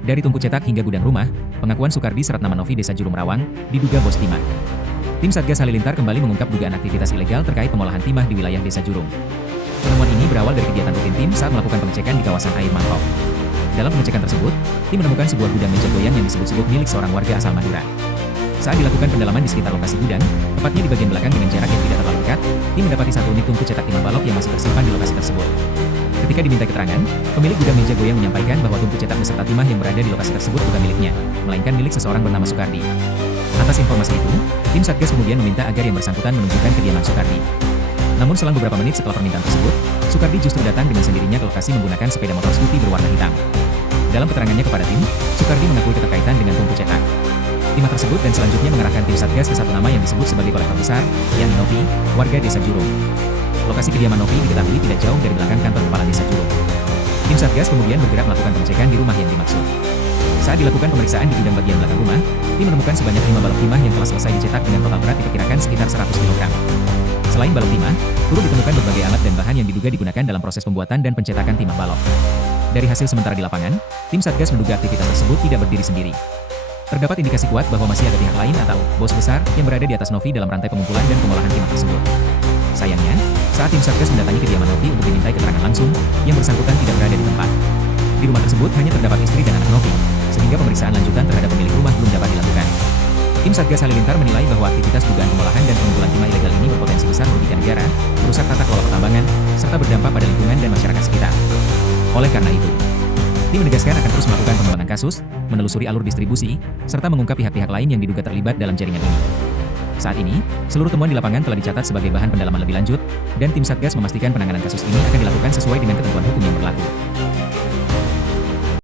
Dari tungku cetak hingga gudang rumah, pengakuan Sukardi serta nama Novi Desa Jurum Rawang, diduga bos timah. Tim Satgas Halilintar kembali mengungkap dugaan aktivitas ilegal terkait pengolahan timah di wilayah Desa Jurum. Penemuan ini berawal dari kegiatan rutin tim saat melakukan pengecekan di kawasan air mangkok. Dalam pengecekan tersebut, tim menemukan sebuah gudang meja goyang yang disebut-sebut milik seorang warga asal Madura. Saat dilakukan pendalaman di sekitar lokasi gudang, tepatnya di bagian belakang dengan jarak yang tidak terlalu dekat, tim mendapati satu unit tungku cetak timah balok yang masih tersimpan di lokasi tersebut. Ketika diminta keterangan, pemilik gudang meja goyang menyampaikan bahwa tungku cetak beserta timah yang berada di lokasi tersebut bukan miliknya, melainkan milik seseorang bernama Sukardi. Atas informasi itu, tim Satgas kemudian meminta agar yang bersangkutan menunjukkan kediaman Sukardi. Namun selang beberapa menit setelah permintaan tersebut, Sukardi justru datang dengan sendirinya ke lokasi menggunakan sepeda motor Scoopy berwarna hitam. Dalam keterangannya kepada tim, Sukardi mengakui keterkaitan dengan tungku cetak timah tersebut dan selanjutnya mengarahkan tim Satgas ke satu nama yang disebut sebagai kolektor besar, yakni Novi, warga Desa Jurum. Lokasi kediaman Novi diketahui tidak jauh dari belakang kantor kepala Desa Jurum. Tim Satgas kemudian bergerak melakukan pengecekan di rumah yang dimaksud. Saat dilakukan pemeriksaan di gudang bagian belakang rumah, tim menemukan sebanyak 5 balok timah yang telah selesai dicetak dengan total berat diperkirakan sekitar 100 kg. Selain balok timah, turut ditemukan berbagai alat dan bahan yang diduga digunakan dalam proses pembuatan dan pencetakan timah balok. Dari hasil sementara di lapangan, tim Satgas menduga aktivitas tersebut tidak berdiri sendiri. Terdapat indikasi kuat bahwa masih ada pihak lain atau bos besar yang berada di atas Novi dalam rantai pengumpulan dan pengolahan timah tersebut. Sayangnya, saat tim Satgas mendatangi kediaman Novi untuk dimintai keterangan langsung, yang bersangkutan tidak berada di tempat. Di rumah tersebut hanya terdapat istri dan anak Novi, sehingga pemeriksaan lanjutan terhadap pemilik rumah belum dapat dilakukan. Tim Satgas Halilintar menilai bahwa aktivitas dugaan pengolahan dan pengumpulan timah ilegal ini berpotensi besar merugikan negara, merusak tata kelola pertambangan, serta berdampak pada lingkungan dan masyarakat sekitar. Oleh karena itu, tim menegaskan akan terus melakukan pengembangan kasus, menelusuri alur distribusi, serta mengungkap pihak-pihak lain yang diduga terlibat dalam jaringan ini. Saat ini, seluruh temuan di lapangan telah dicatat sebagai bahan pendalaman lebih lanjut, dan tim Satgas memastikan penanganan kasus ini akan dilakukan sesuai dengan ketentuan hukum yang berlaku.